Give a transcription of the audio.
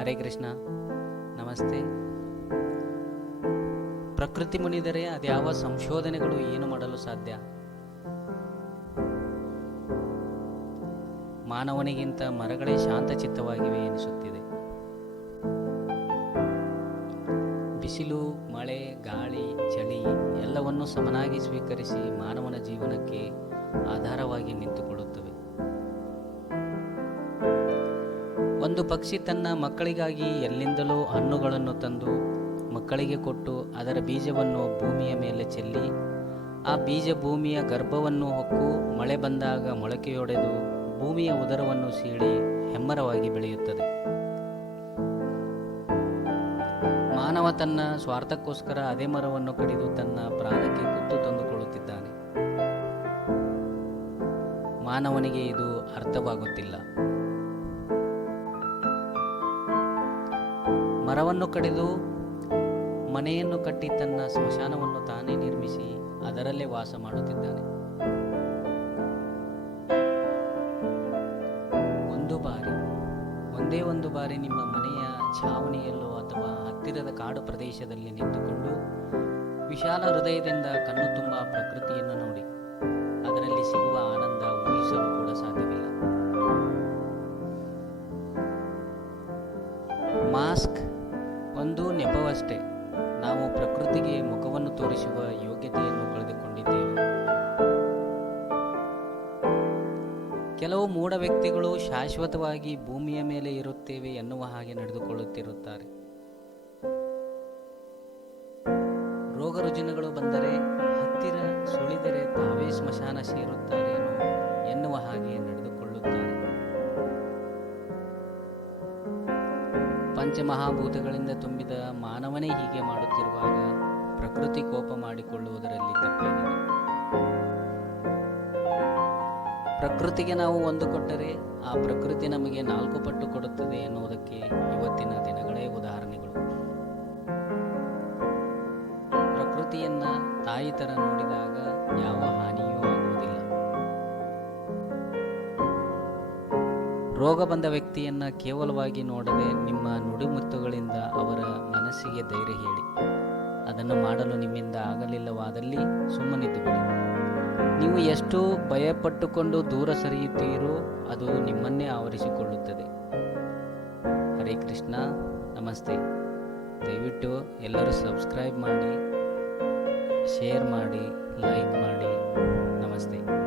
ಹರೇ ಕೃಷ್ಣ. ನಮಸ್ತೆ. ಪ್ರಕೃತಿ ಮುನಿದರೆ ಅದ್ಯಾವ ಸಂಶೋಧನೆಗಳು ಏನು ಮಾಡಲು ಸಾಧ್ಯ? ಮಾನವನಿಗಿಂತ ಮರಗಳೇ ಶಾಂತಚಿತ್ತವಾಗಿವೆ ಎನಿಸುತ್ತಿದೆ. ಬಿಸಿಲು, ಮಳೆ, ಗಾಳಿ, ಚಳಿ ಎಲ್ಲವನ್ನು ಸಮನಾಗಿ ಸ್ವೀಕರಿಸಿ ಮಾನವನ ಜೀವನಕ್ಕೆ ಆಧಾರವಾಗಿ ನಿಂತುಕೊಳ್ಳುತ್ತವೆ. ಒಂದು ಪಕ್ಷಿ ತನ್ನ ಮಕ್ಕಳಿಗಾಗಿ ಎಲ್ಲಿಂದಲೂ ಹಣ್ಣುಗಳನ್ನು ತಂದು ಮಕ್ಕಳಿಗೆ ಕೊಟ್ಟು ಅದರ ಬೀಜವನ್ನು ಭೂಮಿಯ ಮೇಲೆ ಚೆಲ್ಲಿ, ಆ ಬೀಜ ಭೂಮಿಯ ಗರ್ಭವನ್ನು ಹೊಕ್ಕು, ಮಳೆ ಬಂದಾಗ ಮೊಳಕೆಯೊಡೆದು ಭೂಮಿಯ ಉದರವನ್ನು ಸೀಳಿ ಹೆಮ್ಮರವಾಗಿ ಬೆಳೆಯುತ್ತದೆ. ಮಾನವ ತನ್ನ ಸ್ವಾರ್ಥಕ್ಕೋಸ್ಕರ ಅದೇ ಮರವನ್ನು ಕಡಿದು ತನ್ನ ಪ್ರಾಣಕ್ಕೆ ಕುತ್ತು ತಂದುಕೊಳ್ಳುತ್ತಿದ್ದಾನೆ. ಮಾನವನಿಗೆ ಇದು ಅರ್ಥವಾಗುತ್ತಿಲ್ಲ. ಮರವನ್ನು ಕಡಿದು ಮನೆಯನ್ನು ಕಟ್ಟಿ ತನ್ನ ಸ್ಮಶಾನವನ್ನು ತಾನೇ ನಿರ್ಮಿಸಿ ಅದರಲ್ಲೇ ವಾಸ ಮಾಡುತ್ತಿದ್ದಾನೆ. ಒಂದು ಬಾರಿ, ಒಂದೇ ಒಂದು ಬಾರಿ ನಿಮ್ಮ ಮನೆಯ ಛಾವಣಿಯಲ್ಲೋ ಅಥವಾ ಹತ್ತಿರದ ಕಾಡು ಪ್ರದೇಶದಲ್ಲಿ ನಿಂತುಕೊಂಡು ವಿಶಾಲ ಹೃದಯದಿಂದ ಕಣ್ಣು ತುಂಬ ಪ್ರಕೃತಿಯನ್ನು ನೋಡಿ, ಅದರಲ್ಲಿ ಸಿಗುವ ಆನಂದ ಊಹಿಸಲು ಕೂಡ ಸಾಧ್ಯವಿಲ್ಲ. ಮಾಸ್ಕ್ ಒಂದು ನೆಪವಷ್ಟೇ. ನಾವು ಪ್ರಕೃತಿಗೆ ಮುಖವನ್ನು ತೋರಿಸುವ ಯೋಗ್ಯತೆಯನ್ನು ಕಳೆದುಕೊಂಡಿದ್ದೇವೆ. ಕೆಲವು ಮೂಢ ವ್ಯಕ್ತಿಗಳು ಶಾಶ್ವತವಾಗಿ ಭೂಮಿಯ ಮೇಲೆ ಇರುತ್ತೇವೆ ಎನ್ನುವ ಹಾಗೆ ನಡೆದುಕೊಳ್ಳುತ್ತಿರುತ್ತಾರೆ. ರೋಗ ರುಜಿನಗಳು ಬಂದರೆ ಹತ್ತಿರ ಸುಳಿದರೆ ತಾವೇ ಸ್ಮಶಾನ ಸೇರುತ್ತಾರೆ ಎನ್ನುವ ಹಾಗೆ ಪಂಚಮಹಾಭೂತಗಳಿಂದ ತುಂಬಿದ ಮಾನವನೇ ಹೀಗೆ ಮಾಡುತ್ತಿರುವಾಗ ಪ್ರಕೃತಿ ಕೋಪ ಮಾಡಿಕೊಳ್ಳುವುದರಲ್ಲಿ ತಪ್ಪೇನಿದೆ ಪ್ರಕೃತಿಗೆ ನಾವು ಒಂದು ಕೊಟ್ಟರೆ ಆ ಪ್ರಕೃತಿ ನಮಗೆ ನಾಲ್ಕು ಪಟ್ಟು ಕೊಡುತ್ತದೆ ಎನ್ನುವುದಕ್ಕೆ ಇವತ್ತಿನ ದಿನಗಳೇ ಉದಾಹರಣೆಗಳು. ಪ್ರಕೃತಿಯನ್ನ ತಾಯಿ ತರ ನೋಡಿದಾಗ ರೋಗ ಬಂದ ವ್ಯಕ್ತಿಯನ್ನ ಕೇವಲವಾಗಿ ನೋಡದೆ ನಿಮ್ಮ ನುಡಿಮುತ್ತುಗಳಿಂದ ಅವರ ಮನಸ್ಸಿಗೆ ಧೈರ್ಯ ಹೇಳಿ. ಅದನ್ನು ಮಾಡಲು ನಿಮ್ಮಿಂದ ಆಗಲಿಲ್ಲವಾದಲ್ಲಿ ಸುಮ್ಮನಿದ್ದು ಬಿಡಿ ನೀವು ಎಷ್ಟು ಭಯಪಟ್ಟುಕೊಂಡು ದೂರ ಸರಿಯುತ್ತೀರೋ ಅದು ನಿಮ್ಮನ್ನೇ ಆವರಿಸಿಕೊಳ್ಳುತ್ತದೆ. ಹರೇ ಕೃಷ್ಣ, ನಮಸ್ತೆ. ದಯವಿಟ್ಟು ಎಲ್ಲರೂ ಸಬ್ಸ್ಕ್ರೈಬ್ ಮಾಡಿ, ಶೇರ್ ಮಾಡಿ, ಲೈಕ್ ಮಾಡಿ. ನಮಸ್ತೆ.